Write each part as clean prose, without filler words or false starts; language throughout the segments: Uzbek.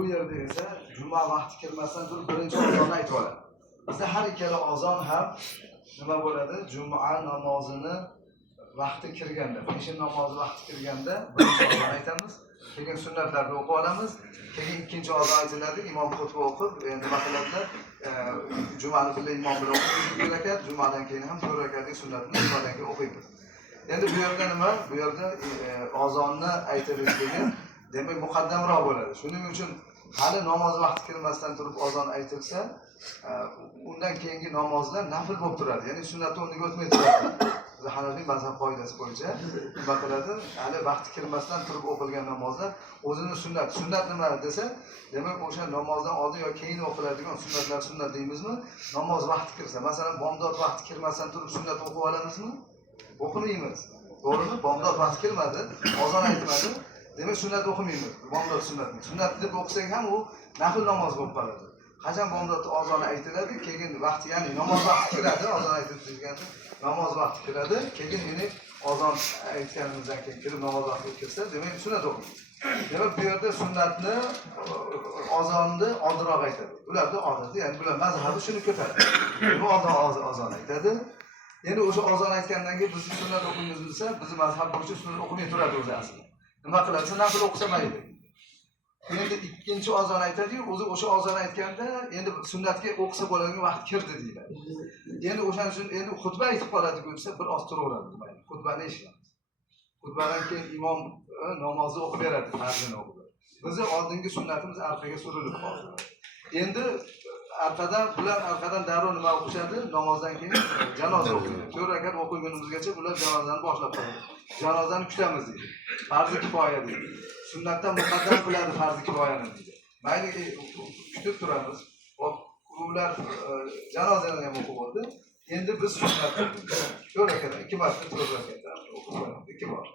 bu yerda esa juma vaqti kelmasdan turib birinchi ozonni aytib oladi. Bizda har ikkala ozon ham nima bo'ladi? Juma namozini vaqti kirganda, peshin namozi vaqti kirganda birinchi ozon aytamiz. Keyin sunnatlarni o'qib olamiz. Keyin ikkinchi ozon aytiladi, imom xutba o'qib, nima qiladilar? Jumani birga imom bilan o'qiydi 2 rakat, jumadan keyin ham 4 rakatlik sunnatni jumadan keyin o'qiydi. Endi bu yerda nima? Bu yerda ozonni aytilishligi demak muqaddamroq bo'ladi. Shuning uchun hali namoz vaqti kirmasdan turib ozon aytilsa, undan keyingi namozlar nafl bo'lib turadi. Ya'ni sunnat o'rniga o'tmay turadi. Biz Hanafiy mazhab qoidasi bo'yicha nima qiladi? Hali vaqti kirmasdan turib o'qilgan namozlar o'zini sunnat. Sunnat nima desa, demak o'sha namozdan oldin yoki keyin o'qiladigan sunnatlar sunnat deymizmi? Namoz vaqti kirsa, masalan, bomdod vaqti kirmasdan turib sunnat o'qib olamizmi? O'qimaymiz. To'g'rimi? Bomdod vaqti kelmadi, ozon aytmadi. Demak sunnat o'qimaymiz. Bomdod sunnatni. Sunnat deb o'qisak ham u nafl namoz bo'lib qoladi. Qachon bomdod ozoni aytiladi, keyin vaqti, ya'ni namoz vaqti kiradi, ozon aytilganda namoz vaqti kiradi, keyin yine ozon aytganimizdan keyin kirib namoz vaqti kirsa, demak sunnat o'qiymiz. Demak bu yerda sunnatni, ozonni oldinroq aytadi. Ularda odati, ya'ni bular mazhabi shuni ko'taradi. Bu oldin ozon aytadi. Endi o'sha ozon aytgandan keyin biz sunnat o'qiymiz desa, biz mazhab bo'yicha sunnat o'qimay turadi o'zi aslida. Nima qiladi? Nafl o'qisa mayli. Endi ikkinchi ozon aytadi-yu, o'zi o'sha ozon aytganda endi sunnatga o'qisa bo'ladigan vaqt kirdi deyiladi. Endi o'shaning uchun endi xutba aytib qoladi desa, bir oz turaveradi demaydi. Xutbani eshitamiz. Xutbadan keyin imom namozni o'qib beradi, farzini o'qib beradi. Bizning oldingi sunnatimiz orqaga surilib qoldi. Endi arqadan darrov nima o'qishadi? Namozdan keyin janoza o'qiydi. 4 rakat o'qigunimizgacha bular janozani boshlab qo'yadi. Janozani kutamiz deydi. Farzi kifoya deydi. Sunnatdan muqaddam qiladi farzi kifoyani deydi. Mayli kutib turamiz. Ular janozani ham o'qib oldi. Endi biz sunnatni 4 rakat, 2 marta 4 rakat o'qib qo'yamiz. 2 bor.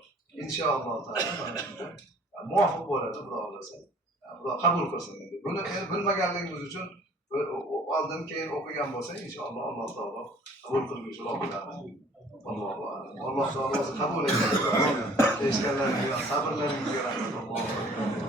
Inshaalloh taolo muvofiq bo'ladi, Xudo xolasa. Xudo qabul qilsin endi. Buni bilmaganligimiz uchun oldin keyin o'qigan bo'lsa, inshaalloh Alloh taolo qabul qilguchi Robbil alamin. Alloh taolo qabul etsin. Eshitganlaringizga, sabrlaringizga rahmat.